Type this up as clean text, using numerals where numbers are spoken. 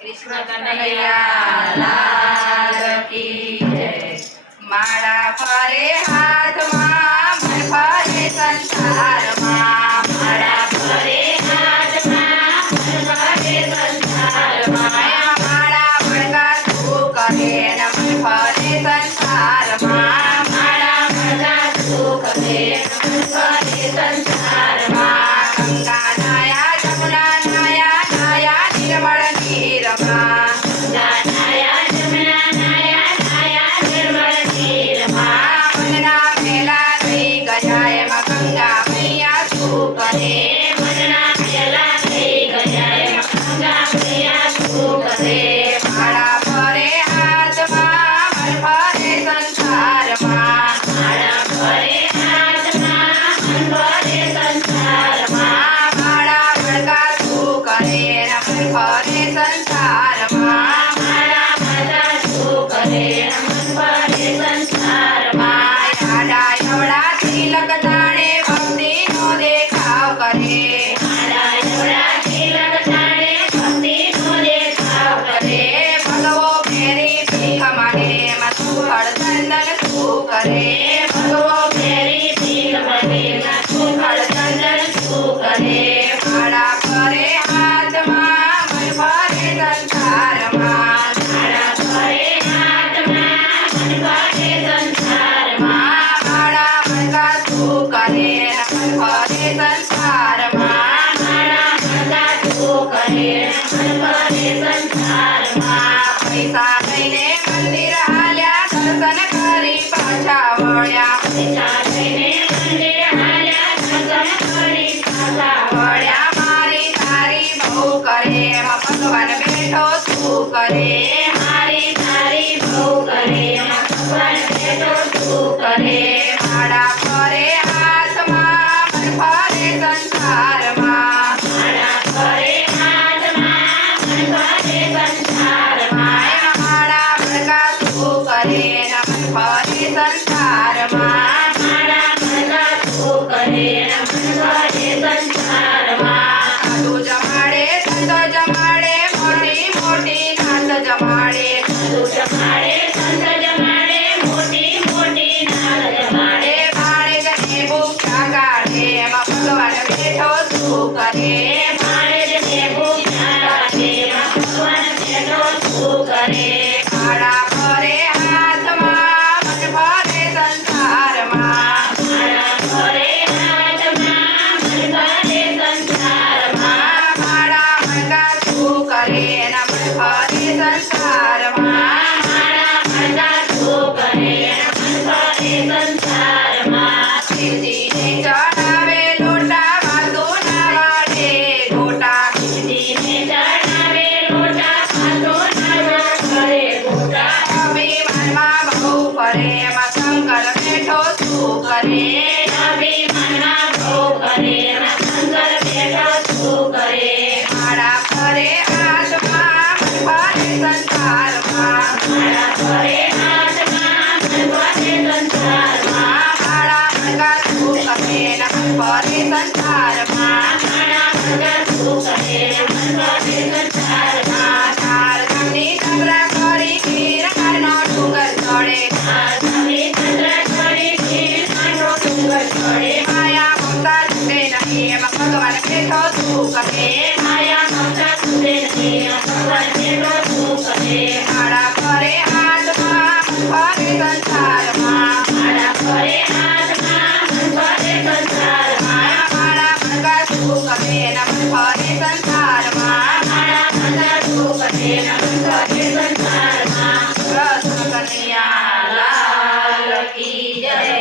कृष्ण कन्हैया लाल की जय। माड़ा फरे हाथ मां मन फरे संसार मां, माड़ा फरे हाथ मां मन फरे संसार मां, माड़ा भड़का तू करे न मन फरे संसार मां, माड़ा भड़का तू करे न मन फरे संसार मां। गंगा नाया जमुना नाया नाया निर्मल नीर मां, गंगा नाया जमुना नाया नाया निर्मल नीर मां। वनना मेला थई गजाय मां गंगा मैया तू करे, वनना मेला थई गजाय मां गंगा मैया तू करे। माड़ा फरे हाथ मां मन फरे संसार मां, माड़ा फरे हाथ मां मन फरे संसार मां, माड़ा भड़का तू करे न मन फरे संसार मां, माड़ा भड़का तू करे न मन फरे संसार मां। याडा यवड़ा तिलक ताणे भक्ति नो देखाव करे, याडा यवड़ा तिलक ताणे भक्ति नो देखाव करे। भगवो फेरी भीख मागे मा तू हर चंदन तू करे, भगवो फेरी भीख मागे मा तू हर चंदन तू करे। माड़ा फरे हाथ मां मन फरे संसार मां, माड़ा फरे हाथ मां मन फरे संसार मां, माड़ा भड़का तू करे न मन फरे संसार मां, माड़ा भड़का तू करे न मन फरे संसार मां। पैसा लઈને મંદિર હાલ્યા દર્શન કરી પાછા વળ્યા, પૈસા લઈને મંદિર હાલ્યા દર્શન કરી પાછા વળ્યા। મારી તારી બહુ કરે એમાં ભગવાન બેઠો તું કરે, મારી તારી બહુ કરે એમાં ભગવાન બેઠો તું કરે। માડા ફરે હાથ માं મન ફરે સંસાર માं, માડા ફરે હાથ માं મન ફરે સંસાર માं। માડા ભડકા તું કરે ન મન ફરે સંસાર માं, માડા ભડકા તું કરે ન મન ફરે સંસાર માं। સાધુ જમાડે સંત જમાડે મોટી મોટી નાત જમાડે, સાધુ જમાડે સંત જમાડે મોટી મોટી નાત જમાડે। ભાણેજને ભૂખ્યા કાઢે એમાં ભગવાન બેઠો તું કરે, ભાણેજને ભૂખ્યા કાઢે એમાં ભગવાન બેઠો તું કરે। માડા ફરે હાથ માं મન ફરે સંસાર માं, માડા ફરે હાથ માं મન ફરે સંસાર માं, માડા ભડકા તું કરે ન મન ફરે સંસાર માं, માડા ભડકા તું કરે ન મન ફરે સંસાર માं। શિવજીને ચડાવે લોટા વાસુના વાળે ગોટા, શિવજીને ચડાવે લોટા વાસુના વાળે ગોટા। અભિમાનમાં બહુ ફરે એમાં શંકર બેઠો તું કરે, અભિમાનમાં બહુ ફરે એમાં શંકર બેઠો તું કરે। માડા ફરે હાથ માं મન ફરે સંસાર માं, માડા ફરે હાથ માं મન ફરે સંસાર માं, માડા ભડકા તું કરે ન મન ફરે સંસાર માं, માડા ભડકા તું કરે ન મન ફરે સંસાર માं। ચાર ધામની તબરા કરી ગિરનારનો ડુંગર ચડે, ચાર ધામની તબરા કરી ગિરનારનો ડુંગર ચડે। માયા મમતા છૂટે નહીં એમાં ભગવાન બેઠો તું કરે, માયા મમતા છૂટે નહીં એમાં ભગવાન બેઠો તું કરે। માડા ફરે હાથ માं મન ફરે સંસાર માં, માડા ફરે હાથ માं મન ફરે સંસાર માં, માડા ભડકા તું કરે ન મન ફરે સંસાર માં, માડા ભડકા તું કરે ન મન ફરે